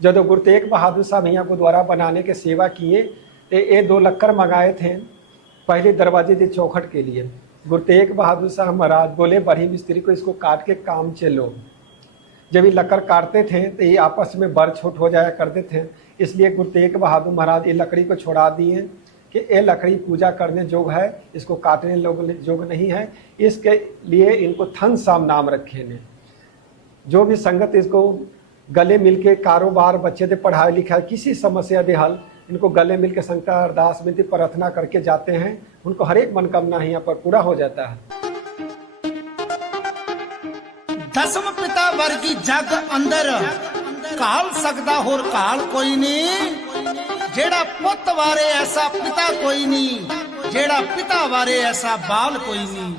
ਜਦੋਂ ਗੁਰੂ ਤੇਗ ਬਹਾਦਰ ਸਾਹਿਬ यहाँ गुरुद्वारा बनाने के सेवा किए तो ये 2 लक्कर मंगाए थे पहले दरवाजे के चौखट के लिए। गुरु तेग बहादुर साहब महाराज बोले बड़ी मिस्त्री को इसको काट के काम चलो। जब ये लकड़ काटते थे तो ये आपस में बड़ छोट हो जाया करते थे, इसलिए गुरु तेग बहादुर महाराज ये लकड़ी को छोड़ा दिए कि ये लकड़ी पूजा करने जोग है, इसको काटने लोग जोग नहीं है। इसके लिए इनको थन साम नाम रखे ने। जो भी संगत इसको गले मिल के कारोबार बच्चे थे पढ़ाई लिखाई किसी समस्या दे हल, इनको गले मिल के शंकर अरदास विनती प्रार्थना करके जाते हैं, उनको हर एक मनकामना यहाँ पर पूरा हो जाता है। दसम पिता वर्गी जग अंदर काल सकदा होर काल कोई नहीं, जेड़ा पुत वारे ऐसा पिता कोई नहीं, जेड़ा पिता वारे ऐसा बाल कोई नहीं।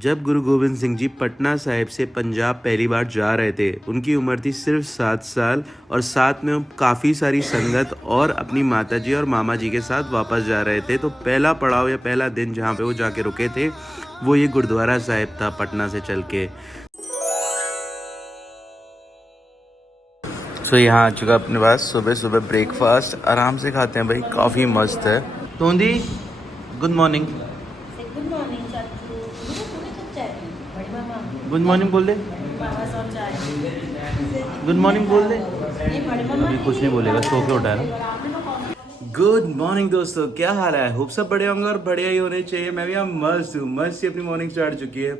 जब गुरु गोविंद सिंह जी पटना साहिब से पंजाब पहली बार जा रहे थे, उनकी उम्र थी सिर्फ 7 साल और साथ में काफ़ी सारी संगत और अपनी माताजी और मामा जी के साथ वापस जा रहे थे। तो पहला पड़ाव या पहला दिन जहाँ पे वो जाके रुके थे वो ये गुरुद्वारा साहिब था पटना से चल के। तो यहाँ आ चुका अपने पास, सुबह सुबह ब्रेकफास्ट आराम से खाते हैं भाई, काफ़ी मस्त है। तोंदी गुड मॉर्निंग, गुड मॉर्निंग बोल दे, गुड मॉर्निंग बोल दे। अभी कुछ नहीं बोलेगा, सो के उठा है। गुड मॉर्निंग दोस्तों, क्या हाल है? होप सब बड़े होंगे और बढ़िया ही होने चाहिए। मैं भी यहाँ मस्त हूँ, मस्त ही अपनी मॉर्निंग स्टार्ट चुकी है।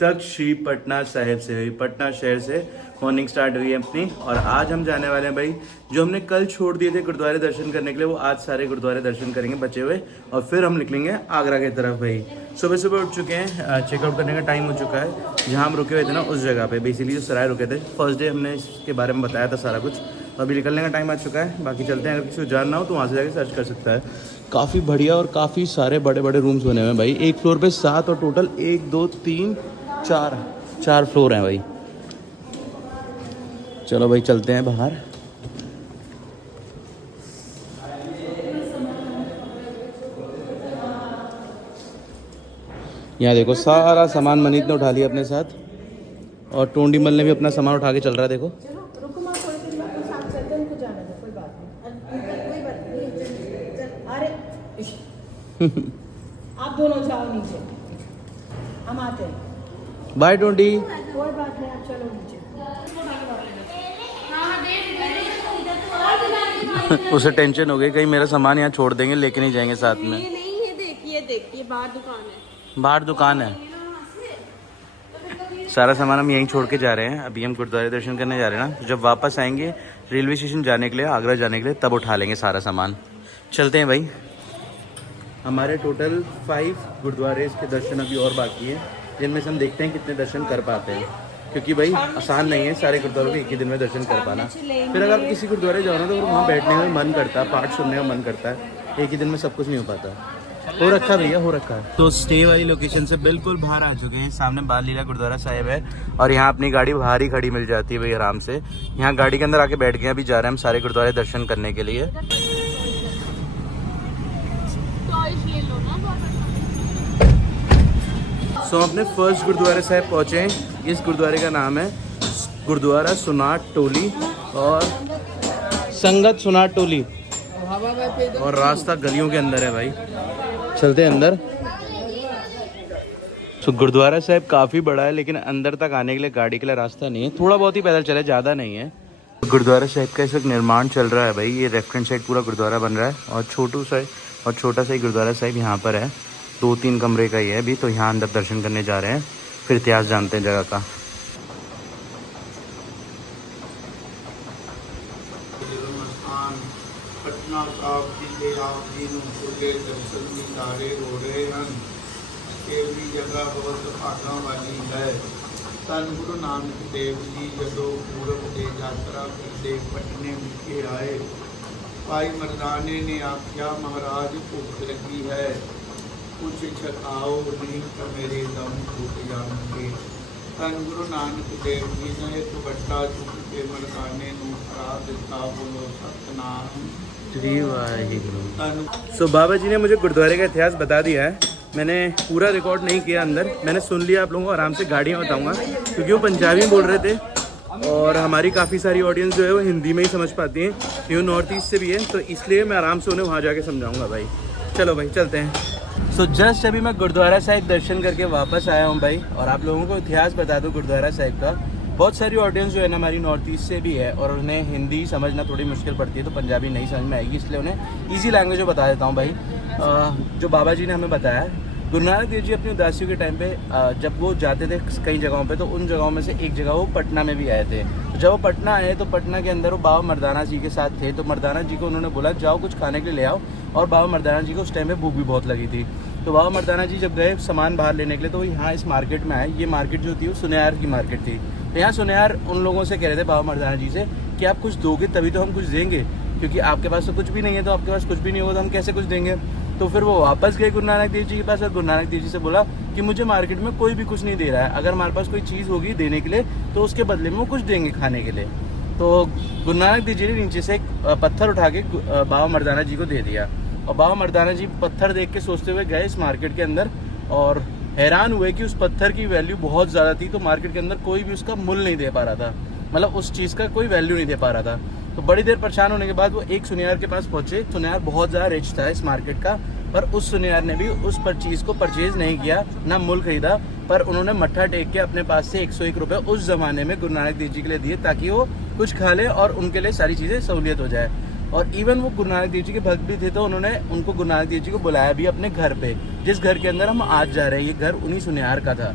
तख्त श्री पटना साहिब से हुई, पटना शहर से मॉर्निंग स्टार्ट हुई है अपनी। और आज हम जाने वाले हैं भाई, जो हमने कल छोड़ दिए थे गुरुद्वारे दर्शन करने के लिए, वो आज सारे गुरुद्वारे दर्शन करेंगे बचे हुए, और फिर हम निकलेंगे आगरा की तरफ। भाई सुबह सुबह उठ चुके हैं, चेकआउट करने का टाइम हो चुका है। जहाँ हम रुके हुए थे ना उस जगह पे, बेसिकली जो सराय रुके थे, फर्स्ट डे हमने इसके बारे में बताया था सारा कुछ। तो अभी निकलने का टाइम आ चुका है, बाकी चलते हैं। अगर किसी को जानना हो तो वहाँ से जाकर सर्च कर सकता है। काफ़ी बढ़िया और काफ़ी सारे बड़े बड़े रूम्स बने हुए हैं भाई। एक फ्लोर पे 7 और टोटल 1 2 3 4 फ्लोर हैं भाई। चलो भाई चलते हैं बाहर। यहाँ देखो सारा सामान मनीत ने उठा लिया अपने साथ, और टोंडी मल ने भी अपना सामान उठा के चल रहा है। देखो आप दोनों जाओ नीचे, हम आते हैं। बाय टोंडी। कोई बात नहीं, आप चलो नीचे। उसे टेंशन हो गई कहीं मेरा सामान यहाँ छोड़ देंगे, लेके नहीं जाएंगे साथ में। नहीं, ये देखिए बाहर दुकान है। बाहर दुकान है, सारा सामान हम यहीं छोड़ के जा रहे हैं। अभी हम गुरुद्वारे दर्शन करने जा रहे हैं ना, जब वापस आएंगे रेलवे स्टेशन जाने के लिए, आगरा जाने के लिए, तब उठा लेंगे सारा सामान। चलते हैं भाई। हमारे टोटल 5 गुरुद्वारे के दर्शन अभी और बाकी हैं, जिनमें से हम देखते हैं कितने दर्शन कर पाते हैं, क्योंकि भाई आसान नहीं है सारे गुरुद्वारों के एक ही दिन में दर्शन कर पाना। फिर अगर आप किसी गुरुद्वारे जाओ ना तो वहाँ बैठने में मन करता है, पाठ सुनने का मन करता है, एक ही दिन में सब कुछ नहीं हो पाता। हो रखा भैया, हो रखा है। तो स्टे वाली लोकेशन से बिल्कुल बाहर आ चुके हैं। सामने बाल लीला गुरुद्वारा साहिब है, और यहाँ अपनी गाड़ी बाहर ही खड़ी मिल जाती है भाई आराम से। यहाँ गाड़ी के अंदर आके बैठ गए, अभी जा रहे हैं हम सारे गुरुद्वारे दर्शन करने के लिए। सो अपने फर्स्ट गुरुद्वारे साहिब पहुँचे हैं। इस गुरुद्वारे का नाम है गुरुद्वारा सुनाट टोली और संगत सुनाट टोली, और रास्ता गलियों के अंदर है भाई। चलते हैं अंदर। तो गुरुद्वारा साहिब काफ़ी बड़ा है, लेकिन अंदर तक आने के लिए गाड़ी के लिए रास्ता नहीं है, थोड़ा बहुत ही पैदल चले, ज़्यादा नहीं है। गुरुद्वारा साहिब का इस वक्त निर्माण चल रहा है भाई। ये लेफ्ट हैंड साइड पूरा गुरुद्वारा बन रहा है, और छोटा सा ही गुरुद्वारा साहिब यहाँ पर है। 2-3 कमरे का ही है अभी। तो यहाँ अंदर दर्शन करने जा रहे हैं, फिर इतिहास जानते हैं जगह का। पटना साहब जिले आप जी के दर्शन दीदारे हो रहे हैं। केवली जगह बहुत भागा वाली है। धन गुरु नानक देव जी जदों पूरब दे यात्रा करते पटने विखे आए। भाई मर्दाने ने आख्या महाराज भुख लगी है, कुछ छकाओ नहीं तो मेरे दम टूट जाएंगे। धन गुरु नानक देव जी ने एक बट्टा चुक के मर्दाने नूं खड़ा दिता, बोलो सतनाम श्री वाहिगुरु। सो बाबा जी ने मुझे गुरुद्वारे का इतिहास बता दिया है। मैंने पूरा रिकॉर्ड नहीं किया अंदर, मैंने सुन लिया। आप लोगों को आराम से गाड़ी में बताऊंगा, क्योंकि वो पंजाबी में बोल रहे थे और हमारी काफ़ी सारी ऑडियंस जो है वो हिंदी में ही समझ पाती हैं, ये नॉर्थ ईस्ट से भी है, तो इसलिए मैं आराम से उन्हें वहाँ जाके समझाऊंगा भाई। चलो भाई चलते हैं। सो जस्ट अभी मैं गुरुद्वारा साहिब दर्शन करके वापस आया हूँ भाई, और आप लोगों को इतिहास बता दूँ गुरुद्वारा साहिब का। बहुत सारी ऑडियंस जो है ना हमारी नॉर्थ ईस्ट से भी है, और उन्हें हिंदी समझना थोड़ी मुश्किल पड़ती है, तो पंजाबी नहीं समझ में आएगी, इसलिए उन्हें ईजी लैंग्वेज में बता देता हूँ भाई। जो बाबा जी ने हमें बताया, गुरु नानक देव जी अपनी उदासियों के टाइम पे जब वो जाते थे कई जगहों पे, तो उन जगहों में से एक जगह वो पटना में भी आए थे। तो जब वो पटना आए तो पटना के अंदर वो बाबा मर्दाना जी के साथ थे, तो मर्दाना जी को उन्होंने बोला जाओ कुछ खाने के लिए ले आओ, और बाबा मर्दाना जी को उस टाइम पे भूख भी बहुत लगी थी। तो बाबा मर्दाना जी जब गए सामान बाहर लेने के लिए, तो यहाँ इस मार्केट में आए। ये मार्केट जो थी वो सुनियार की मार्केट थी। तो यहाँ सुनियार उन लोगों से कह रहे थे बाबा मर्दाना जी से कि आप कुछ दोगे तभी तो हम कुछ देंगे, क्योंकि आपके पास तो कुछ भी नहीं है, तो आपके पास कुछ भी नहीं होगा तो हम कैसे कुछ देंगे। तो फिर वो वापस गए गुरु नानक देव जी के पास, और गुरु नानक देव जी से बोला कि मुझे मार्केट में कोई भी कुछ नहीं दे रहा है, अगर हमारे पास कोई चीज़ होगी देने के लिए तो उसके बदले में वो कुछ देंगे खाने के लिए। तो गुरु नानक देव जी ने नीचे से एक पत्थर उठा के बाबा मर्दाना जी को दे दिया, और बाबा मर्दाना जी पत्थर देख के सोचते हुए गए इस मार्केट के अंदर, और हैरान हुए कि उस पत्थर की वैल्यू बहुत ज़्यादा थी। तो मार्केट के अंदर कोई भी उसका मूल्य नहीं दे पा रहा था, मतलब उस चीज़ का कोई वैल्यू नहीं दे पा रहा था। तो बड़ी देर परेशान होने के बाद वो एक सुनियार के पास पहुंचे। सुनियार बहुत ज़्यादा रिच था इस मार्केट का, पर उस सुनियार ने भी उस पर चीज़ को परचेज नहीं किया, ना मूल खरीदा, पर उन्होंने मत्था टेक के अपने पास से 101 रुपये उस ज़माने में गुरु नानक देव जी के लिए दिए, ताकि वो कुछ खा ले और उनके लिए सारी चीज़ें सहूलियत हो जाए। और इवन वो गुरु नानक देव जी के भक्त भी थे, तो उन्होंने उनको गुरु नानक देव जी को बुलाया भी अपने घर पे, जिस घर के अंदर हम आज जा रहे हैं। ये घर उन्हीं सुनियार का था।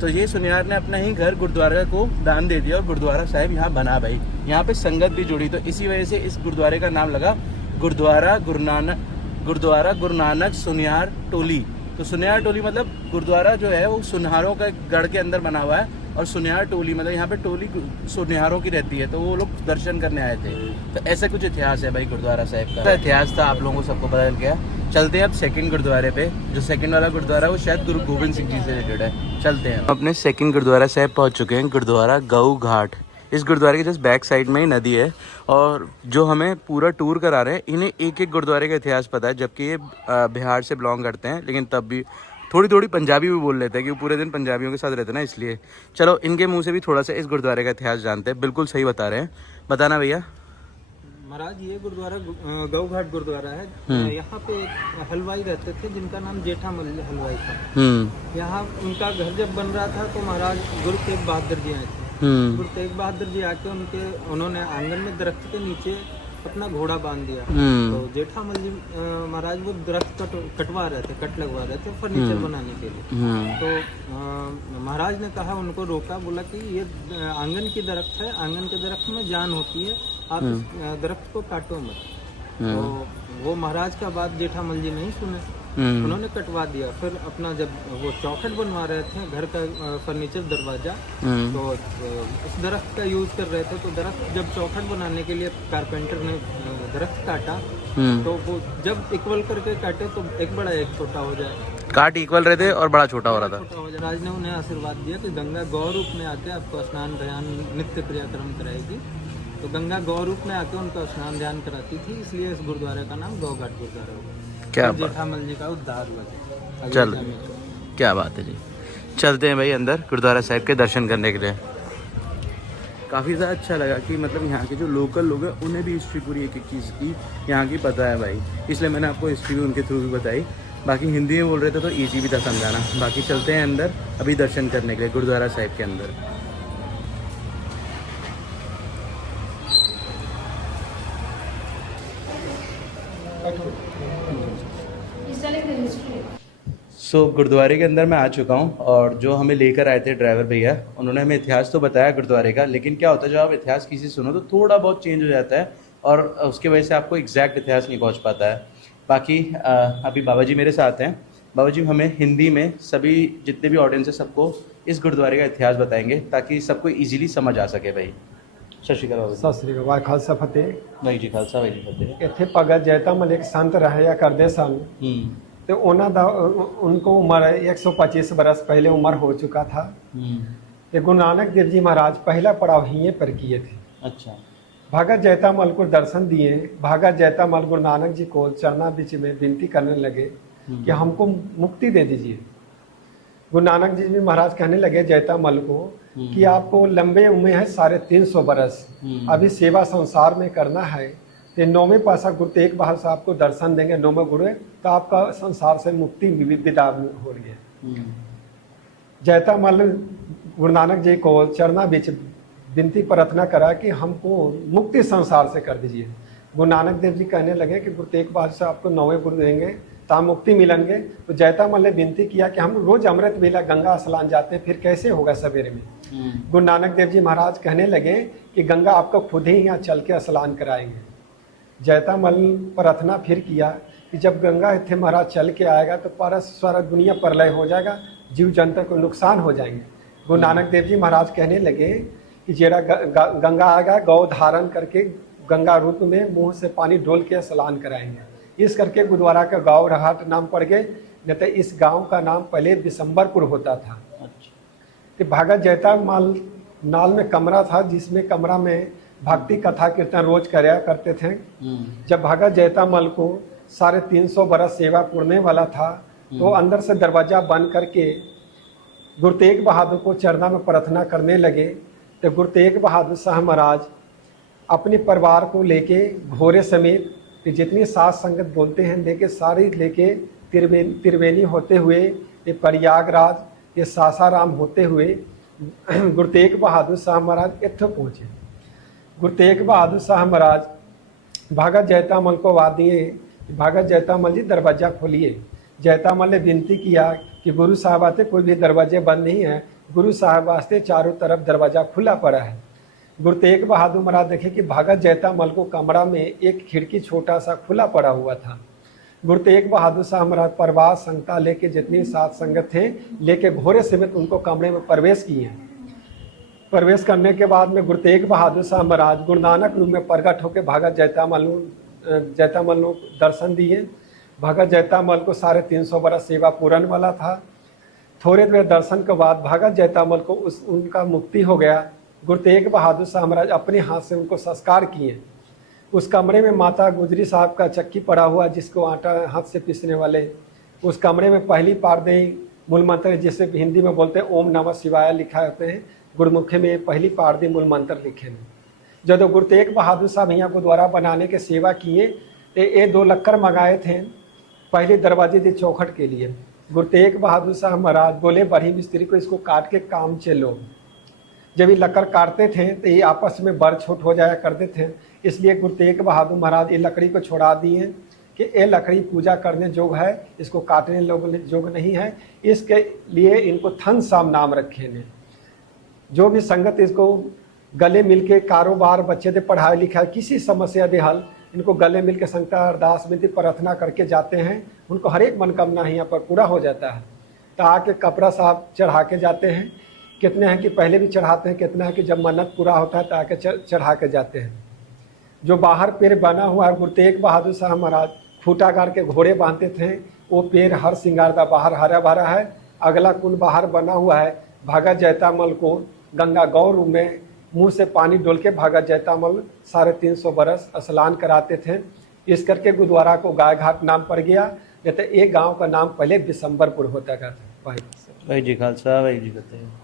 तो ये सुनियार ने अपना ही घर गुरुद्वारा को दान दे दिया, और गुरुद्वारा साहिब यहाँ बना भाई। यहाँ पे संगत भी जुड़ी, तो इसी वजह से इस गुरुद्वारे का नाम लगा गुरुद्वारा गुरु नानक सुनियार टोली। तो सुनियार टोली मतलब गुरुद्वारा जो है वो सुनियारों का गढ़ के अंदर बना हुआ है, और सुनियार टोली मतलब यहाँ पे टोली सुनियारों की रहती है, तो वो लोग दर्शन करने आए थे। तो ऐसा कुछ इतिहास है भाई गुरुद्वारा साहिब का। इतिहास था, आप लोगों को सबको पता चल गया। चलते हैं अब सेकंड गुरुद्वारे पे। जो सेकंड वाला गुरुद्वारा है वो शायद गुरु गोबिंद सिंह जी से रिलेटेड है। चलते हैं। अपने सेकंड गुरुद्वारा साहिब पहुंच चुके हैं, गुरुद्वारा गऊ घाट। इस गुरुद्वारे के जस्ट बैक साइड में ही नदी है, और जो हमें पूरा टूर करा रहे हैं इन्हें एक एक गुरुद्वारे का इतिहास पता है, जबकि ये बिहार से बिलोंग करते हैं, लेकिन तब भी थोड़ी थोड़ी पंजाबी भी बोल लेते हैं, क्योंकि पूरे दिन पंजाबियों के साथ रहते हैं ना, इसलिए। चलो इनके मुंह से भी थोड़ा सा इस गुरुद्वारे का इतिहास जानते हैं। बिल्कुल सही बता रहे हैं, बताना भैया। महाराज ये गुरुद्वारा गऊ घाट गुरुद्वारा है। यहाँ पे एक हलवाई रहते थे जिनका नाम जेठामल हलवाई था। यहाँ उनका घर जब बन रहा था तो महाराज गुरु तेग बहादुर जी आए थे। गुरु तेग बहादुर जी आके उन्होंने आंगन में दरख्त के नीचे अपना घोड़ा बांध दिया। तो जेठामल जी महाराज वो दरख्त कटवा रहे थे, कट लगवा रहे थे फर्नीचर बनाने के लिए। तो महाराज ने कहा, उनको रोका, बोला कि ये आंगन की दरख्त है, आंगन के दरख्त में जान होती है, आप इस दरख्त को काटो मत। तो वो महाराज का बात जेठामल जी नहीं सुने, उन्होंने कटवा दिया। फिर अपना जब वो चौखट बनवा रहे थे, घर का फर्नीचर दरवाजा, तो उस दरख्त का यूज कर रहे थे। तो दरख्त जब चौखट बनाने के लिए कारपेंटर ने दरख्त काटा, तो वो जब इक्वल करके काटे तो एक बड़ा एक छोटा हो जाए। काट इक्वल रहे थे और बड़ा छोटा हो रहा था। राज ने उन्हें आशीर्वाद दिया कि गंगा गौ रूप में आके आपको स्नान ध्यान नित्य क्रियाक्रम कराएगी। तो गंगा गौ रूप में आके उनका स्नान ध्यान कराती थी, इसलिए इस गुरुद्वारे का नाम गौ घाट गुरुद्वारा हुआ। क्या जेठामल जी का उद्धार हुआ। चल क्या बात है जी। चलते हैं भाई अंदर गुरुद्वारा साहिब के दर्शन करने के लिए। काफ़ी ज़्यादा अच्छा लगा कि मतलब यहाँ के जो लोकल लोग हैं उन्हें भी हिस्ट्री पूरी एक एक चीज़ की यहाँ की पता है भाई, इसलिए मैंने आपको हिस्ट्री भी उनके थ्रू भी बताई। बाकी हिंदी में बोल रहे थे तो ईजी भी था समझाना। बाकी चलते हैं अंदर अभी दर्शन करने के लिए गुरुद्वारा साहिब के अंदर। गुरुद्वारे के अंदर मैं आ चुका हूँ, और जो हमें लेकर आए थे ड्राइवर भैया, उन्होंने हमें इतिहास तो बताया गुरुद्वारे का, लेकिन क्या होता है जब आप इतिहास किसी से सुनो तो थोड़ा बहुत चेंज हो जाता है, और उसकी वजह से आपको एग्जैक्ट इतिहास नहीं पहुँच पाता है। बाकी अभी बाबा जी मेरे साथ हैं। बाबा जी हमें हिंदी में सभी जितने भी ऑडियंस है सबको इस गुरुद्वारे का इतिहास बताएंगे, ताकि सबको ईजिली समझ आ सके भाई। सत श्री अकाल। सत श्री अकाल। वाहे खालसा फतेह। भाई जी खालसा, भाई जी फतेह। ਇੱਥੇ ਭਗਤ ਜੈਤਾਮਲ ਇੱਕ ਸੰਤ ਰਹਿਆ ਕਰਦੇ ਸਨ, ਤੇ ਉਹਨਾਂ ਦਾ उनको उम्र 125 बरस पहले उम्र हो चुका था। ये गुरु नानक देव जी महाराज पहला पड़ाव यहीं पर किए थे। अच्छा। भगत जैतामल को दर्शन दिए। भगत जैतामल गुरु नानक जी को चरना बीच में विनती करने लगे कि हमको मुक्ति दे दीजिए। गुरु नानक जी भी महाराज कहने लगे जैतामल को कि आपको लंबे उम्र है 350 बरस, अभी सेवा संसार में करना है, तो 9वें पासा गुरु तेग बहादुर साहब को दर्शन देंगे 9वें गुरु, तो आपका संसार से मुक्ति विदा हो रही है। जैतामल गुरु नानक जी को चरना बीच विनती प्रार्थना करा कि हमको मुक्ति संसार से कर दीजिए। गुरु नानक देव जी कहने लगे कि गुरु तेग बहादुर साहब आपको 9वें गुरु देंगे तो हम मुक्ति मिलेंगे। तो जैतामल ने विनती किया कि हम रोज अमृत बेला गंगा स्नान जाते हैं, फिर कैसे होगा सवेरे में। गुरु नानक देव जी महाराज कहने लगे कि गंगा आपको खुद ही यहाँ चल के स्नान कराएंगे। जैतामल प्रार्थना फिर किया कि जब गंगा इतने महाराज चल के आएगा तो सारा दुनिया प्रलय हो जाएगा, जीव जंतु को नुकसान हो जाएंगे। गुरु नानक देव जी महाराज कहने लगे कि जेड़ा गंगा आएगा गौ धारण करके गंगा रूप में मुंह से पानी डोल के स्नान कराएंगे। इस करके गुरुद्वारा का गाँव रहाट नाम पड़ गए, नहीं तो इस गांव का नाम पहले दिसंबरपुर होता था। तो भागत जैतामल नाल में कमरा था, जिसमें कमरा में भक्ति कथा कीर्तन रोज कराया करते थे। जब भागत जैतामल को 350 बरस सेवा पुरने वाला था तो अंदर से दरवाजा बंद करके गुरु तेग बहादुर को चरना में प्रार्थना करने लगे। तो गुरु तेग बहादुर साहब महाराज अपने परिवार को लेके घोड़े समेत जितनी साथ संगत बोलते हैं लेके सारी लेके त्रिवेणी होते हुए ये प्रयागराज ये सासाराम होते हुए गुरु तेग बहादुर साहब महाराज इत्थे पहुँचे। गुरु तेग बहादुर साहब महाराज भागत जैतामल को आवाज दिए, भागत जैतामल जी दरवाज़ा खोलिए। जैतामल ने विनती किया कि गुरु साहब आते कोई भी दरवाजे बंद नहीं है, गुरु साहब वास्ते चारों तरफ दरवाज़ा खुला पड़ा है। गुरु तेग बहादुर महाराज देखे कि भागत जैतामल को कमरा में एक खिड़की छोटा सा खुला पड़ा हुआ था। गुरु तेग बहादुर साहब महाराज परिवार संगता लेके जितनी साथ संगत थे लेके घोड़े समेत उनको कमरे में प्रवेश किए। प्रवेश करने के बाद में गुरु तेग बहादुर साहब महाराज गुरु नानक रूप में प्रकट होकर भागत जैतामल को दर्शन दिए। भागत जैतामल को 350 बरस सेवा पूरन वाला था। थोड़े देर दर्शन के बाद भागत जैतामल को उनका मुक्ति हो गया। गुरु तेग बहादुर साहब महाराज अपने हाथ से उनको संस्कार किए। उस कमरे में माता गुजरी साहब का चक्की पड़ा हुआ जिसको आटा हाथ से पीसने वाले, उस कमरे में पहली पारदे मूल मंत्र जिसे हिंदी में बोलते हैं ओम नमः शिवाय लिखा होते हैं, गुरुमुखी में पहली पारदे मूल मंत्र लिखे हैं। जब गुरु तेग बहादुर साहब यहाँ गुरुद्वारा बनाने के सेवा किए तो ये 2 लक्कर मंगाए थे पहले दरवाजे की चौखट के लिए। गुरु तेग बहादुर साहब महाराज बोले बड़ी मिस्त्री को इसको काट के काम चलो। जब ये लकड़ काटते थे तो ये आपस में बड़ छोट हो जाया करते थे, इसलिए गुरु तेग बहादुर महाराज ये लकड़ी को छोड़ा दिए कि ये लकड़ी पूजा करने जोग है, इसको काटने जोग नहीं है। इसके लिए इनको थन साम नाम रखे ने। जो भी संगत इसको गले मिल के कारोबार बच्चे दे पढ़ाई लिखाई किसी समस्या दे हल, इनको गले मिल के संगता अरदास विनती प्रार्थना करके जाते हैं, उनको हर एक मनकामना यहाँ पर पूरा हो जाता है। तो आके कपड़ा साहब चढ़ा के जाते हैं। कितने हैं कि पहले भी चढ़ाते हैं, कितना है कि जब मन्नत पूरा होता है तो आके चढ़ा के जाते हैं। जो बाहर पेड़ बना हुआ है गुरु तेग बहादुर साहब महाराज खूटा गाड़ के घोड़े बांधते थे, वो पेड़ हर श्रृंगार का बाहर हरा भरा है। अगला कुंड बाहर बना हुआ है। भागत जैतामल को गंगा गौर में मुंह से पानी डोल के भागत जैतामल 350 बरस स्नान कराते थे। इस करके गुरुद्वारा को गाय घाट नाम पड़ गया। नहीं तो एक गांव का नाम पहले दिसंबरपुर होता था। भाई जी खालसा भाई जी कहते हैं।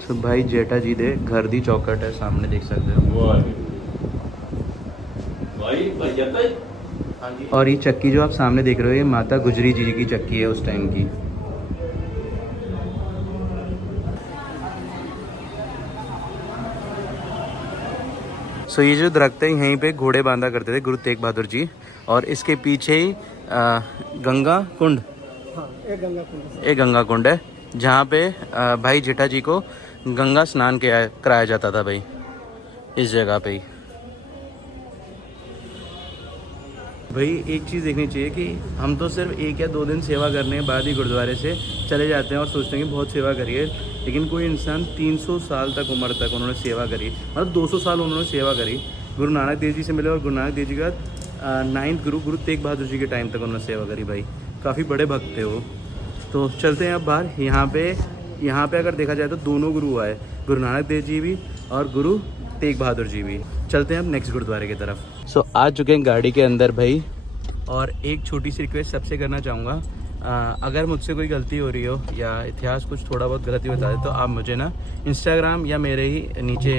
तो भाई जेठा जी दे घर दी चौकट है सामने देख सकते हो। और ये चक्की जो आप सामने देख रहे हो ये माता गुजरी जी की चक्की है उस टाइम की। सो ये जो दरख्त है यहीं पे घोड़े बांधा करते थे गुरु तेग बहादुर जी। और इसके पीछे ही गंगा कुंड, एक गंगा कुंड है जहाँ पे भाई जेठा जी को गंगा स्नान कराया जाता था भाई इस जगह पे ही। भाई एक चीज़ देखनी चाहिए कि हम तो सिर्फ 1 या 2 दिन सेवा करने के बाद ही गुरुद्वारे से चले जाते हैं और सोचते हैं कि बहुत सेवा करिए, लेकिन कोई इंसान 300 साल तक उम्र तक उन्होंने सेवा करी, मतलब 200 साल उन्होंने सेवा करी। गुरु नानक देव जी से मिले और गुरु नानक देव जी का 9th गुरु तेग बहादुर जी के टाइम तक उन्होंने सेवा करी। भाई काफ़ी बड़े भक्त थे वो। तो चलते हैं अब बाहर। यहाँ पे अगर देखा जाए तो दोनों गुरु आए, गुरु नानक देव जी भी और गुरु तेग बहादुर जी भी। चलते हैं अब नेक्स्ट गुरुद्वारे की तरफ। सो आ चुके हैं गाड़ी के अंदर भाई। और एक छोटी सी रिक्वेस्ट सबसे करना चाहूँगा, अगर मुझसे कोई गलती हो रही हो या इतिहास कुछ थोड़ा बहुत गलती बता दे तो आप मुझे ना इंस्टाग्राम या मेरे ही नीचे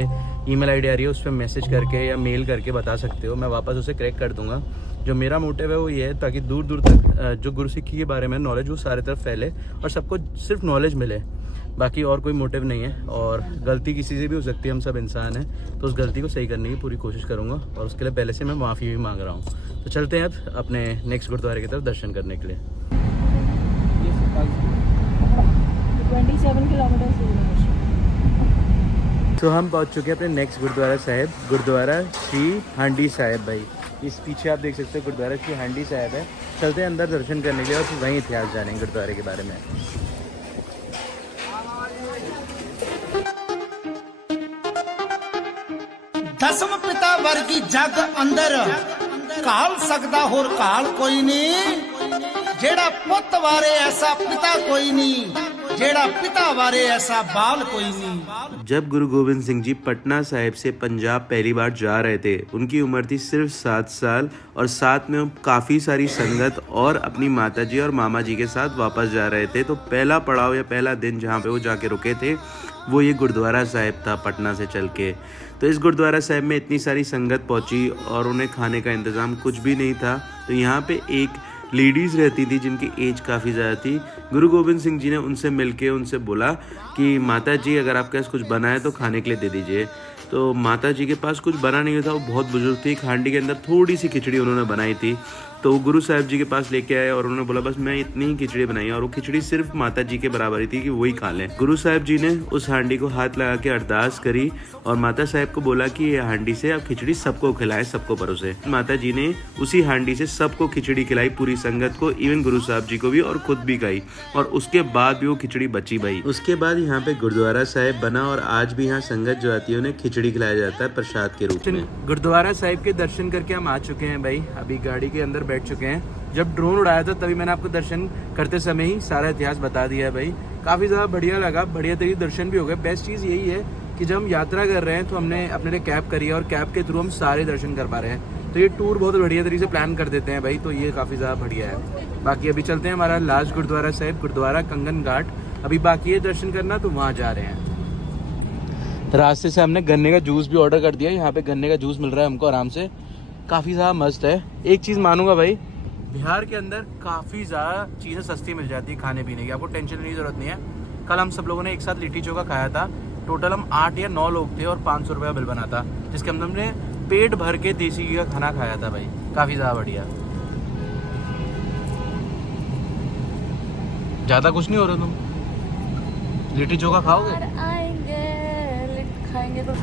ईमेल आईडी आ रही है उस पर मैसेज करके या मेल करके बता सकते हो, मैं वापस उसे करेक्ट कर दूंगा। जो मेरा मोटिव है वो ये है ताकि दूर दूर तक जो गुरसिक्की के बारे में नॉलेज वो सारे तरफ फैले और सबको सिर्फ नॉलेज मिले, बाकी और कोई मोटिव नहीं है। और गलती किसी से भी हो सकती है, हम सब इंसान हैं, तो उस गलती को सही करने की पूरी कोशिश करूँगा और उसके लिए पहले से मैं माफ़ी भी मांग रहा हूँ। तो चलते हैं अब अपने नेक्स्ट गुरुद्वारे की तरफ दर्शन करने के लिए। 27 किलोमीटर दूर है। तो हम पहुंच चुके हैं अपने नेक्स्ट गुरुद्वारा साहिब, गुरुद्वारा श्री हांडी साहिब भाई। इस पीछे आप देख सकते हो गुरुद्वारा श्री हांडी साहिब है। चलते हैं अंदर दर्शन करने के लिए और फिर वहीं इतिहास जानेंगे गुरुद्वारे के बारे में। दसम पिता वर्गी जग अंदर काल सकदा होर काल कोई नहीं, जेड़ा पुत वारे ऐसा पिता कोई नहीं, जेड़ा पिता वारे ऐसा बाल कोई नहीं। जब गुरु गोविंद सिंह जी पटना साहिब से पंजाब पहली बार जा रहे थे, उनकी उम्र थी सिर्फ 7 साल और साथ में काफ़ी सारी संगत और अपनी माता जी और मामा जी के साथ वापस जा रहे थे। तो पहला पड़ाव या पहला दिन जहाँ पे वो जाके रुके थे वो ये गुरुद्वारा साहिब था पटना से चल के। तो इस गुरुद्वारा साहिब में इतनी सारी संगत पहुंची और उन्हें खाने का इंतज़ाम कुछ भी नहीं था। तो यहाँ पे एक लेडीज़ रहती थी जिनकी एज काफ़ी ज़्यादा थी। गुरु गोविंद सिंह जी ने उनसे मिलके उनसे बोला कि माता जी अगर आपके पास कुछ बना है तो खाने के लिए दे दीजिए। तो माता जी के पास कुछ बना नहीं था, वो बहुत बुजुर्ग थी। हांडी के अंदर थोड़ी सी खिचड़ी उन्होंने बनाई थी, तो वो गुरु साहिब जी के पास लेके आए और उन्होंने बोला बस मैं इतनी ही खिचड़ी बनाई है, और वो खिचड़ी सिर्फ माता जी के बराबर ही थी कि वही खा लें। गुरु साहिब जी ने उस हांडी को हाथ लगा के अरदास करी और माता साहिब को बोला कि ये हांडी से आप खिचड़ी सबको खिलाएं, सबको परोसे। माता जी ने उसी हांडी से सबको खिचड़ी खिलाई, पूरी संगत को, इवन गुरु साहिब जी को भी, और खुद भी खाई। और उसके बाद भी वो खिचड़ी बची भाई। उसके बाद यहाँ पे गुरुद्वारा साहिब बना और आज भी यहाँ संगत जो आती है उन्हें खिचड़ी खिलाया जाता है प्रसाद के रूप में। गुरुद्वारा साहिब के दर्शन करके हम आ चुके हैं भाई, अभी गाड़ी के अंदर बैठ चुके हैं। जब ड्रोन उड़ाया था तभी मैंने आपको दर्शन करते समय ही सारा इतिहास बता दिया है भाई। काफ़ी ज़्यादा बढ़िया लगा, बढ़िया तरीके दर्शन भी हो गए। बेस्ट चीज़ यही है कि जब हम यात्रा कर रहे हैं तो हमने अपने लिए कैब करी है और कैब के थ्रू हम सारे दर्शन कर पा रहे हैं। तो ये टूर बहुत बढ़िया तरीके से प्लान कर देते हैं भाई, तो ये काफ़ी ज़्यादा बढ़िया है। बाकी अभी चलते हैं हमारा लास्ट गुरुद्वारा साहिब, गुरुद्वारा कंगन घाट। अभी बाकी है दर्शन करना, तो वहाँ जा रहे हैं। रास्ते से हमने गन्ने का जूस भी ऑर्डर कर दिया। यहाँ पे गन्ने का जूस मिल रहा है हमको आराम से, काफ़ी ज़्यादा मस्त है। एक चीज़ मानूंगा भाई, बिहार के अंदर काफ़ी ज़्यादा चीज़ें सस्ती मिल जाती है खाने पीने की, आपको टेंशन लेने की ज़रूरत नहीं है। कल हम सब लोगों ने एक साथ लिट्टी चोखा खाया था। टोटल हम 8 या 9 लोग थे और 500 रुपये का बिल बना था, जिसके अंदर हमने पेट भर के देसी घी का खाना खाया था भाई, काफ़ी ज़्यादा बढ़िया। ज़्यादा कुछ नहीं हो रहा, तुम लिट्टी चोखा खाओगे? खाएंगे तो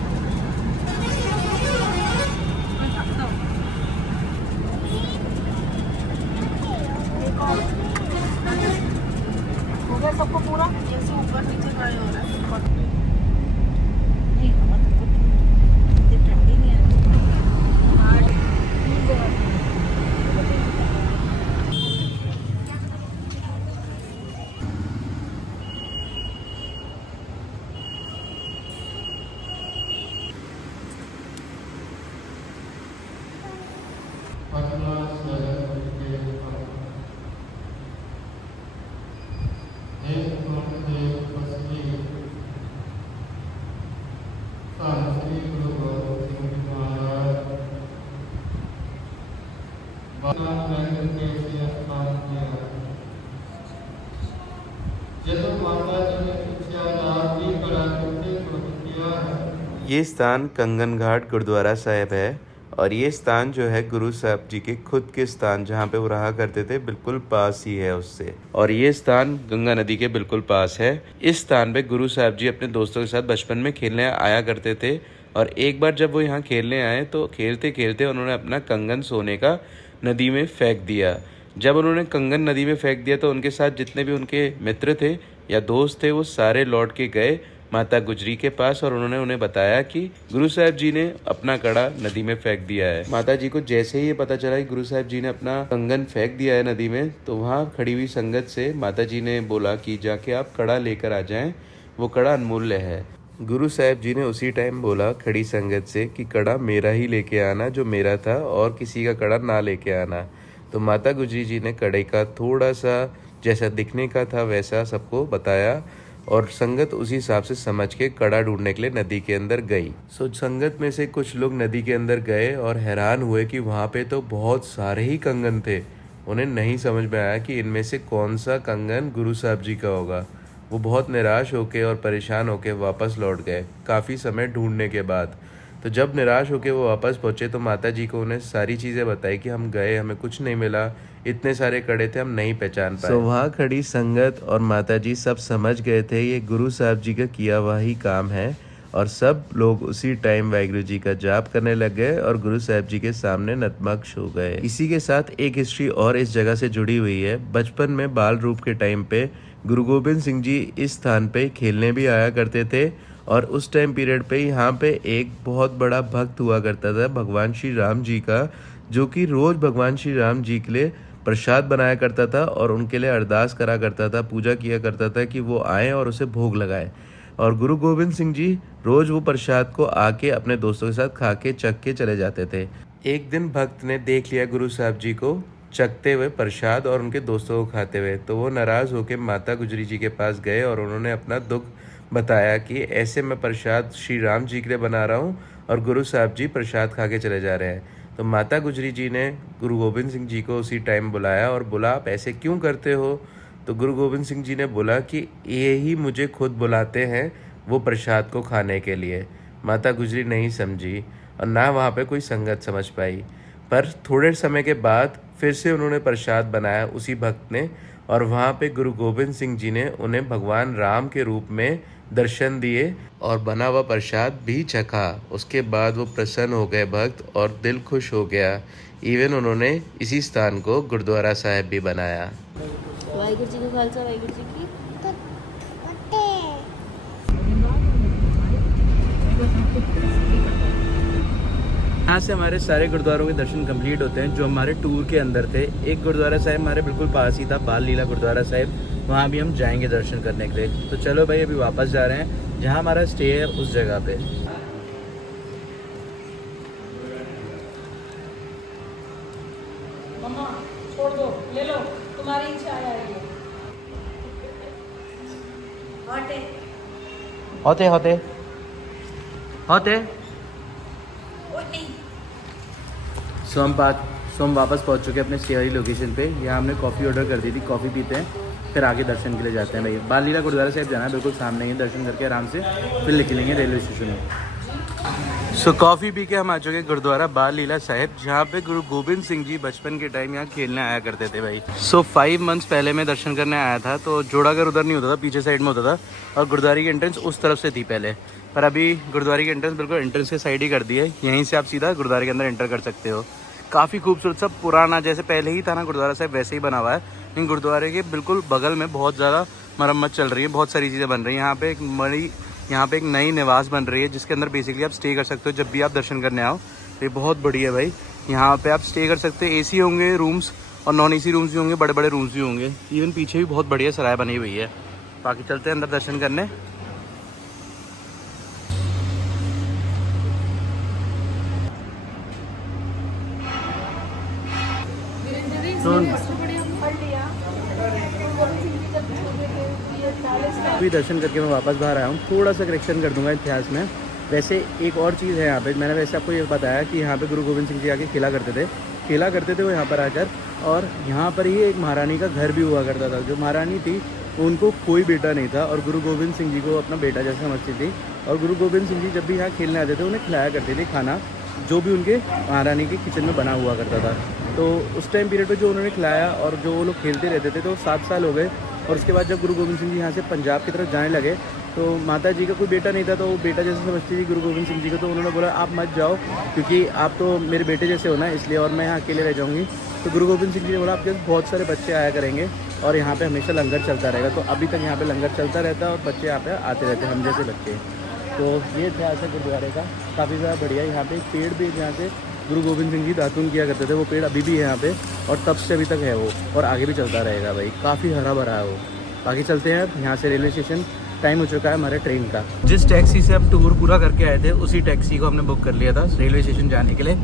सबको पूरा जैसे ऊपर नीचे खड़े हो रहा है। नहीं ठंडी नहीं है। ये स्थान कंगन घाट गुरुद्वारा साहिब है और ये स्थान जो है गुरु साहब जी के खुद के स्थान जहाँ पे वो रहा करते थे बिल्कुल पास ही है उससे, और ये स्थान गंगा नदी के बिल्कुल पास है। इस स्थान पे गुरु साहब जी अपने दोस्तों के साथ बचपन में खेलने आया करते थे, और एक बार जब वो यहाँ खेलने आए तो खेलते खेलते उन्होंने अपना कंगन सोने का नदी में फेंक दिया। जब उन्होंने कंगन नदी में फेंक दिया तो उनके साथ जितने भी उनके मित्र थे या दोस्त थे वो सारे लौट के गए माता गुजरी के पास, और उन्होंने उन्हें बताया कि गुरु साहब जी ने अपना कड़ा नदी में फेंक दिया है। माता जी को जैसे ही ये पता चला कि गुरु साहब जी ने अपना कंगन फेंक दिया है नदी में, तो वहाँ खड़ी हुई संगत से माता जी ने बोला कि जाके आप कड़ा लेकर आ जाएं, वो कड़ा अनमूल्य है। गुरु साहब जी ने उसी टाइम बोला खड़ी संगत से कि कड़ा मेरा ही लेके आना, जो मेरा था, और किसी का कड़ा ना लेके आना। तो माता गुजरी जी ने कड़े का थोड़ा सा जैसा दिखने का था वैसा सबको बताया और संगत उसी हिसाब से समझ के कड़ा ढूंढने के लिए नदी के अंदर गई। संगत में से कुछ लोग नदी के अंदर गए और हैरान हुए कि वहाँ पे तो बहुत सारे ही कंगन थे। उन्हें नहीं समझ में आया कि इनमें से कौन सा कंगन गुरु साहब जी का होगा। वो बहुत निराश होके और परेशान होके वापस लौट गए काफ़ी समय ढूंढने के बाद। तो जब निराश होके वो वापस पहुँचे तो माता जी को उन्हें सारी चीज़ें बताई कि हम गए, हमें कुछ नहीं मिला, इतने सारे कड़े थे हम नहीं पहचान पाए। वहाँ खड़ी संगत और माता जी सब समझ गए थे ये गुरु साहब जी का किया हुआ ही काम है और सब लोग उसी टाइम वाहिगुरु जी का जाप करने लग गए और गुरु साहब जी के सामने नतमस्तक हो गए। इसी के साथ एक हिस्ट्री और इस जगह से जुड़ी हुई है। बचपन में बाल रूप के टाइम पे गुरु गोबिंद सिंह जी इस स्थान पे खेलने भी आया करते थे और उस टाइम पीरियड पे यहाँ पे एक बहुत बड़ा भक्त हुआ करता था भगवान श्री राम जी का, जो कि रोज भगवान श्री राम जी के लिए प्रसाद बनाया करता था और उनके लिए अरदास करा करता था, पूजा किया करता था कि वो आए और उसे भोग लगाए। और गुरु गोबिंद सिंह जी रोज वो प्रसाद को आके अपने दोस्तों के साथ खा के चख के चले जाते थे। एक दिन भक्त ने देख लिया गुरु साहब जी को चखते हुए प्रसाद और उनके दोस्तों को खाते हुए, तो वो नाराज़ होकर माता गुजरी जी के पास गए और उन्होंने अपना दुख बताया कि ऐसे मैं प्रसाद श्री राम जी के लिए बना रहा हूँ और गुरु साहब जी प्रसाद खा के चले जा रहे हैं। तो माता गुजरी जी ने गुरु गोबिंद सिंह जी को उसी टाइम बुलाया और बोला आप ऐसे क्यों करते हो। तो गुरु गोबिंद सिंह जी ने बोला कि ये ही मुझे खुद बुलाते हैं वो प्रसाद को खाने के लिए। माता गुजरी नहीं समझी और ना वहाँ पे कोई संगत समझ पाई। पर थोड़े समय के बाद फिर से उन्होंने प्रसाद बनाया उसी भक्त ने और वहाँ पे गुरु गोबिंद सिंह जी ने उन्हें भगवान राम के रूप में दर्शन दिए और बना हुआ प्रसाद भी चखा। उसके बाद वो प्रसन्न हो गए भक्त और दिल खुश हो गया। इवन उन्होंने इसी स्थान को गुरुद्वारा साहिब भी बनाया। वाहिगुरु जी का खालसा वाहिगुरु जी की यहाँ से हमारे सारे गुरुद्वारों के दर्शन कंप्लीट होते हैं जो हमारे टूर के अंदर थे। एक गुरुद्वारा साहिब हमारे बिल्कुल पास ही था, बाल लीला गुरुद्वारा साहिब, वहाँ भी हम जाएंगे दर्शन करने के लिए। तो चलो भाई अभी वापस जा रहे हैं जहाँ हमारा स्टे है उस जगह पे। मम्मा छोड़ दो, ले लो, तुम्हारी इच्छा आ रही है। होते होते होते सो हम वापस पहुंच चुके हैं अपने स्टे वाली लोकेशन पे। यहाँ हमने कॉफ़ी ऑर्डर कर दी थी, कॉफ़ी पीते हैं फिर आगे दर्शन के लिए जाते हैं। भाई बाल लीला गुरुद्वारा साहिब जाना है, बिल्कुल सामने ही दर्शन करके आराम से फिर निकलेंगे रेलवे स्टेशन में। सो कॉफ़ी पी के हम आ चुके हैं गुरुद्वारा बाल लीला साहिब, जहाँ पे गुरु गोबिंद सिंह जी बचपन के टाइम यहाँ खेलने आया करते थे भाई। 5 मंथ्स पहले मैं दर्शन करने आया था तो जोड़ाघर उधर नहीं होता था, पीछे साइड में होता था और गुरुद्वारे की एंट्रेंस उस तरफ से थी पहले। पर अभी गुरुद्वारे की एंट्रेंस बिल्कुल एंट्रेंस के साइड ही कर दी है, यहीं से आप सीधा गुरुद्वारे के अंदर एंटर कर सकते हो। काफ़ी खूबसूरत, सब पुराना जैसे पहले ही था ना गुरुद्वारा साहिब वैसे ही बना हुआ है। लेकिन गुरुद्वारे के बिल्कुल बगल में बहुत ज़्यादा मरम्मत चल रही है, बहुत सारी चीज़ें बन रही हैं। यहाँ पे एक नई निवास बन रही है जिसके अंदर बेसिकली आप स्टे कर सकते हो जब भी आप दर्शन करने आओ। तो ये बहुत बढ़िया है भाई, यहाँ पे आप स्टे कर सकते हो। AC होंगे रूम्स और नॉन AC रूम्स भी होंगे, बड़े बड़े रूम्स भी होंगे। इवन पीछे भी बहुत बढ़िया सराय बनी हुई है। बाकी चलते हैं अंदर दर्शन करने। अभी दर्शन करके मैं वापस बाहर आया हूँ। थोड़ा सा करेक्शन कर दूंगा इतिहास में। वैसे एक और चीज़ है यहाँ पे, मैंने वैसे आपको ये बताया कि यहाँ पे गुरु गोबिंद सिंह जी आके खेला करते थे वो यहाँ पर आकर। और यहाँ पर ही एक महारानी का घर भी हुआ करता था। जो महारानी थी उनको कोई बेटा नहीं था और गुरु गोबिंद सिंह जी को अपना बेटा जैसा समझती थी। और गुरु गोबिंद सिंह जी जब भी यहाँ खेलने आते थे उन्हें खिलाया करते थे खाना जो भी उनके महारानी के किचन में बना हुआ करता था। तो उस टाइम पीरियड पे जो उन्होंने खिलाया और जो वो लोग खेलते रहते थे, तो 7 साल हो गए। और उसके बाद जब गुरु गोबिंद सिंह जी यहाँ से पंजाब की तरफ जाने लगे तो माता जी का कोई बेटा नहीं था, तो वो बेटा जैसे समझती थी गुरु गोबिंद सिंह जी को। तो उन्होंने बोला आप मत जाओ क्योंकि आप तो मेरे बेटे जैसे हो ना, इसलिए और मैं यहाँ अकेले रह जाऊँगी। तो गुरु गोबिंद सिंह जी ने बोला आपके बहुत सारे बच्चे आया करेंगे और यहाँ पे हमेशा लंगर चलता रहेगा। तो अभी तक यहाँ पे लंगर चलता रहता है और बच्चे यहाँ पे आते रहते हैं, हम जैसे बच्चे। तो ये इतिहास है गुरुद्वारे का, काफ़ी ज़्यादा बढ़िया। यहाँ पे एक पेड़ भी जहाँ से गुरु गोबिंद सिंह जी दातून किया करते थे, वो पेड़ अभी भी है यहाँ पे और तब से अभी तक है वो, और आगे भी चलता रहेगा भाई। काफ़ी हरा भरा है वो। बाकी चलते हैं यहाँ से रेलवे स्टेशन, टाइम हो चुका है हमारे ट्रेन का। जिस टैक्सी से हम टूर पूरा करके आए थे उसी टैक्सी को हमने बुक कर लिया था रेलवे स्टेशन जाने के लिए।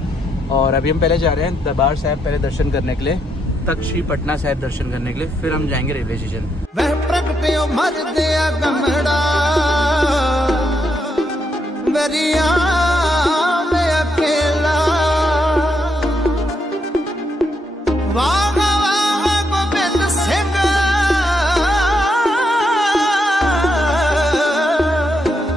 और अभी हम पहले जा रहे हैं दरबार साहिब पहले दर्शन करने के लिए। तख्त पटना साहिब दर्शन करने के लिए, फिर हम जाएंगे रेलवे स्टेशन। वह प्रगट्यो मरदया गमड़ा वरिया में अकेला वाह वाह गोबिंद सिंह।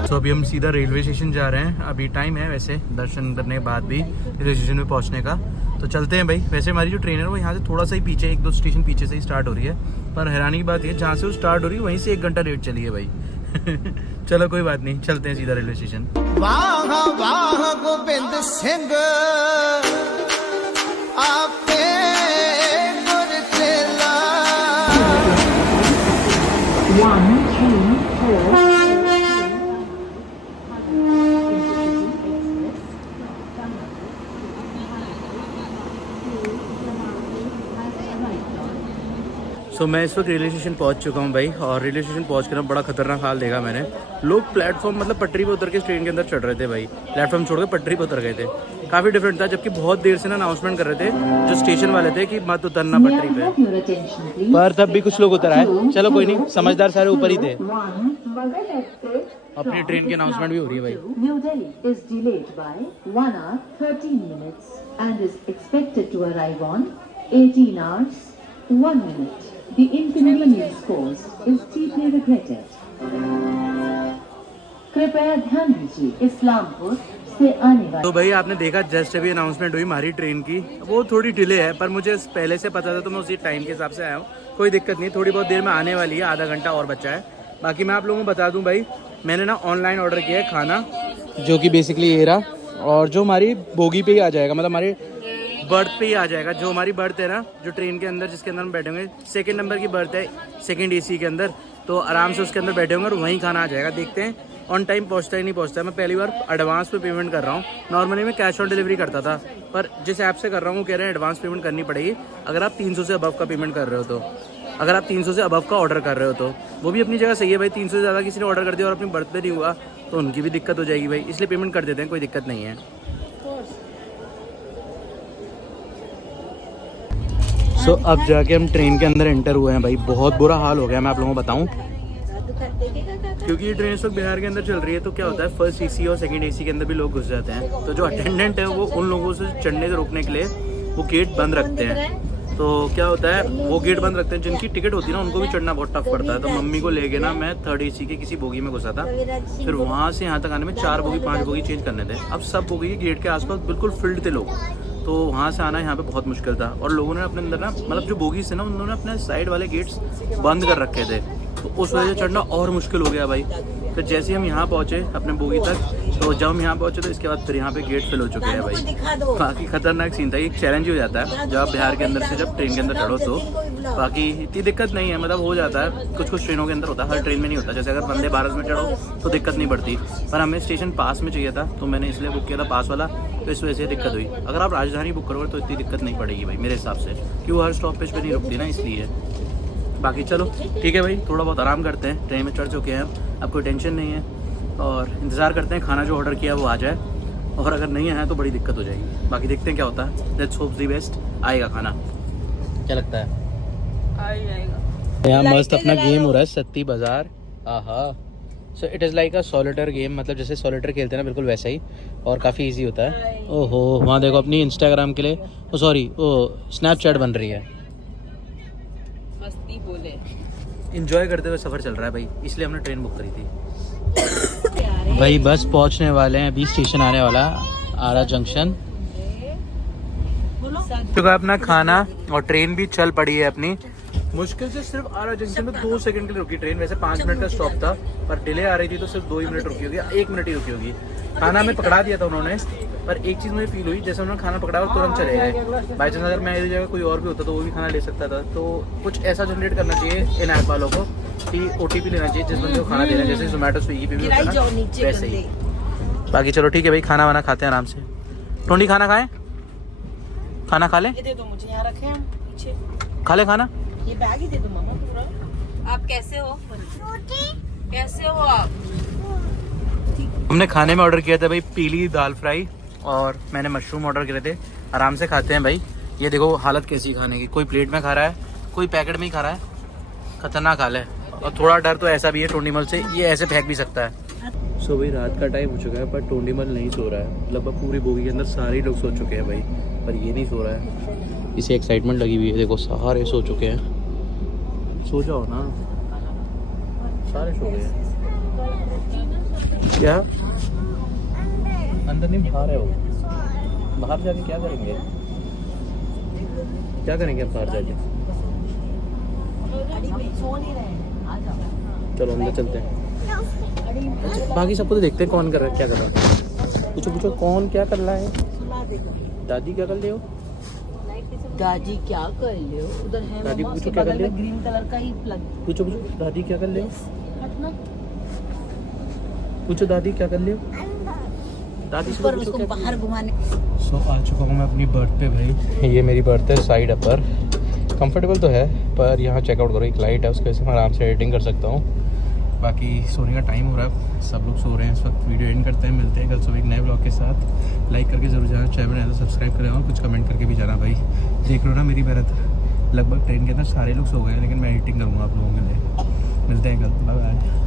तो अभी हम सीधा रेलवे स्टेशन जा रहे हैं। अभी टाइम है वैसे दर्शन करने के बाद भी रेलवे स्टेशन में पहुंचने का, तो चलते हैं भाई। वैसे हमारी जो ट्रेन है वो यहाँ से थोड़ा सा ही पीछे, 1-2 स्टेशन पीछे से ही स्टार्ट हो रही है, पर हैरानी की बात ये जहाँ से वो स्टार्ट हो रही है वहीं से 1 घंटा लेट चली है भाई। चलो कोई बात नहीं, चलते हैं सीधा रेलवे स्टेशन। वाह वाह गोबिंद सिंह आपे गुर चेला। सो मैं इस वक्त रेलवे स्टेशन पहुंच चुका हूं भाई, और रेलवे स्टेशन पहुंच कर बड़ा खतरनाक हाल देखा मैंने। लोग प्लेटफॉर्म मतलब पटरी पे उतर के ट्रेन के अंदर चढ़ रहे थे भाई, प्लेटफॉर्म छोड़ के पटरी पे उतर गए थे। काफ़ी डिफरेंट था, जबकि बहुत देर से ना अनाउंसमेंट कर रहे थे जो स्टेशन वाले थे कि मत उतरना पटरी पे, पर तब भी कुछ लोग उतर आए। चलो कोई नहीं, समझदार सारे ऊपर ही थे। अपनी ट्रेन की अनाउंसमेंट भी हो रही है भाई। New Delhi is delayed by 1 hour 13 minutes and is expected to arrive on 18 hours 1 minute. The inconvenience caused is deeply regretted. कृपया ध्यान दीजिए, इस्लामपुर से आने वाले। तो भाई आपने देखा जस्ट अभी अनाउंसमेंट हुई हमारी ट्रेन की, वो थोड़ी डिले है, पर मुझे पहले से पता था तो मैं उसी टाइम के हिसाब से आया हूँ। कोई दिक्कत नहीं, थोड़ी बहुत देर में आने वाली है, आधा घंटा और बचा है। बाकी मैं आप लोगों को बता दूं भाई, मैंने ना ऑनलाइन ऑर्डर किया है खाना, जो कि बेसिकली ये रहा, और जो हमारी बोगी पे ही आ जाएगा, मतलब हमारे बर्थ पे ही आ जाएगा। जो हमारी बर्थ है ना, जो ट्रेन के अंदर जिसके अंदर हम बैठेंगे, 2nd नंबर की बर्थ है 2nd AC के अंदर, तो आराम से उसके अंदर बैठे होंगे और वहीं खाना आ जाएगा। देखते हैं ऑन टाइम पहुंचता ही नहीं पहुंचता है। मैं पहली बार एडवांस पे पेमेंट कर रहा हूँ। नॉर्मली मैं कैश ऑन डिलीवरी करता था, पर जिस ऐप से कर रहा हूँ वो कह रहे हैं एडवांस पेमेंट करनी पड़ेगी अगर आप 300 से अबव का पेमेंट कर रहे हो तो। अगर आप 300 से अबव का ऑर्डर कर रहे हो तो वो भी अपनी जगह सही है भाई। 300 से ज़्यादा किसी ने ऑर्डर कर दिया और अपनी बर्थ पे नहीं हुआ तो उनकी भी दिक्कत हो जाएगी भाई, इसलिए पेमेंट कर देते हैं, कोई दिक्कत नहीं है। सो अब जाके हम ट्रेन के अंदर एंटर हुए हैं भाई। बहुत बुरा हाल हो गया, मैं आप लोगों को बताऊं, क्योंकि ये ट्रेन इस वक्त बिहार के अंदर चल रही है। तो क्या होता है, 1st AC और 2nd AC के अंदर भी लोग घुस जाते हैं। तो जो अटेंडेंट है वो उन लोगों से चढ़ने से रोकने के लिए वो गेट बंद रखते हैं। तो क्या होता है, वो गेट बंद रखते हैं, जिनकी टिकट होती है ना उनको भी चढ़ना बहुत टफ पड़ता है। तो मम्मी को लेके ना मैं 3rd AC के किसी बोगी में घुसा था, फिर वहाँ से यहाँ तक आने में 4 बोगी 5 बोगी चेंज करने थे। अब सब बोगी के गेट के आसपास बिल्कुल फिल्ड थे लोग, तो वहाँ से आना यहाँ पे बहुत मुश्किल था। और लोगों ने अपने अंदर ना, मतलब जो बोगीज थे ना, उन्होंने अपने साइड वाले गेट्स बंद कर रखे थे, तो उस वजह से चढ़ना और मुश्किल हो गया भाई। फिर जैसे ही हम यहाँ पहुँचे अपने बोगी तक, तो जब हम यहाँ पहुँचे तो इसके बाद फिर यहाँ पे गेट फिल हो चुके हैं भाई। बाकी खतरनाक सीन था, एक चैलेंज हो जाता है जब आप बिहार के अंदर से जब ट्रेन के अंदर चढ़ो तो। बाकी इतनी दिक्कत नहीं है, मतलब हो जाता है, कुछ कुछ ट्रेनों के अंदर होता है, हर ट्रेन में नहीं होता। जैसे अगर वंदे भारत में चढ़ो तो दिक्कत नहीं पड़ती, पर हमें स्टेशन पास में चाहिए था तो मैंने इसलिए बुक किया था पास वाला, तो इस वजह से दिक्कत हुई। अगर आप राजधानी बुक करोगे तो इतनी दिक्कत नहीं पड़ेगी भाई मेरे हिसाब से, क्योंकि वो हर स्टॉपेज पे नहीं रुकती ना, इसलिए। बाकी चलो ठीक है भाई, थोड़ा बहुत आराम करते हैं, ट्रेन में चढ़ चुके हैं अब कोई टेंशन नहीं है, और इंतज़ार करते हैं खाना जो ऑर्डर किया वो आ जाए, और अगर नहीं आया तो बड़ी दिक्कत हो जाएगी। बाकी देखते हैं क्या होता है, लेट्स होप द बेस्ट। आएगा खाना, क्या लगता है? आ जाएगा। यहाँ मस्त अपना गेम हो रहा है, सत्ती बाजार। आहा, so it is like a solitaire game, मतलब जैसे सॉलिटर खेलते हैं ना, बिल्कुल वैसा ही, और काफ़ी इजी होता है। ओहो, वहाँ देखो अपनी इंस्टाग्राम के लिए, ओ सॉरी, ओ स्नैपचैट बन रही है। मस्ती बोले, इंजॉय करते हुए सफ़र चल रहा है भाई, इसलिए हमने ट्रेन बुक करी थी। भाई बस पहुँचने वाले हैं, अभी स्टेशन आने वाला, आरा जंक्शन। चुका अपना खाना और ट्रेन भी चल पड़ी है अपनी। मुश्किल से सिर्फ आरा जंक्शन में 2 सेकंड के लिए रुकी ट्रेन, वैसे 5 मिनट का स्टॉप था, पर डिले आ रही थी तो सिर्फ 2 ही मिनट रुकी होगी, 1 मिनट ही रुकी होगी। खाना में पकड़ा दिया था उन्होंने, पर एक चीज़ मुझे फील हुई, जैसे उन्होंने खाना पकड़ा और तुरंत चले गए। बाई चांस अगर मैं इस जगह कोई और भी होता तो वो भी खाना ले सकता था। तो कुछ ऐसा जनरेट करना चाहिए इन ऐप वालों को कि OTP लेना चाहिए जिस बंदे को खाना देना, जैसे जोमेटो स्विगी पे भी होता है ना, वैसे ही। बाकी चलो ठीक है भाई, खाना वाना खाते हैं आराम से। टोंडी खाना खाएं, खाना खा लें, ये दे दो मुझे, यहाँ रखे हैं पीछे, खा ले खाना। ये बैग ही दे दो मामा पूरा। आप कैसे हो? कैसे हो आप? हमने खाने में ऑर्डर किया था भाई पीली दाल फ्राई, और मैंने मशरूम ऑर्डर करे थे। आराम से खाते हैं भाई, ये देखो हालत कैसी खाने की, कोई प्लेट में खा रहा है, कोई पैकेट में ही खा रहा है। खतरनाक हाल है। और थोड़ा डर तो ऐसा भी है टोंडीमल से, ये ऐसे फेंक भी सकता है। सो भाई रात का टाइम हो चुका है, पर टोंडीमल नहीं सो रहा है। लगभग पूरी बोगी के अंदर सारे लोग सो चुके हैं भाई, पर ये नहीं सो रहा है। इसे एक्साइटमेंट लगी हुई है, देखो सारे सो चुके हैं। सो जाओ ना, सारे सो गए हैं। क्या अंदर नहीं, बाहर है वो। बाहर जाके क्या करेंगे, क्या करेंगे अब बाहर जाके? चलो अंदर चलते हैं। बाकी सबको तो देखते हैं कौन कर रहा है, क्या कर रहा है। पूछो पूछो कौन क्या कर रहा है। दादी क्या कर रहे हो? दादी क्या कर रहे हो? उधर है दादी मम्मा, पूछो उसके क्या कर बगल रहे में हो? ग्रीन कलर का ही प्लग। पूछो पूछो दादी क्या कर रहे हो? हटना पूछो दादी क्या कर रहे हो? दादी से पर पूछो उसको क्या। बाहर घुमाने। सो आ चुका हूँ मैं अपनी बर्थ पे भाई। ये मेरी बर्थ है साइड अपर, कंफर्टेबल तो है, पर यहाँ चेकआउट करो एक लाइट है, उसकी वजह से मैं आराम से एडिटिंग कर सकता हूँ। बाकी सोने का टाइम हो रहा है, सब लोग सो रहे हैं इस वक्त। वीडियो एंड करते हैं, मिलते हैं कल सुबह एक नए ब्लॉग के साथ। लाइक करके जरूर जाना, चैनल बनाया तो सब्सक्राइब करें और कुछ कमेंट करके भी जाना भाई। देख लो ना मेरी मेहनत, लगभग ट्रेन के अंदर सारे लोग सो गए, लेकिन मैं एडिटिंग करूँगा आप लोगों के लिए। मिलते हैं कल, बाय बाय।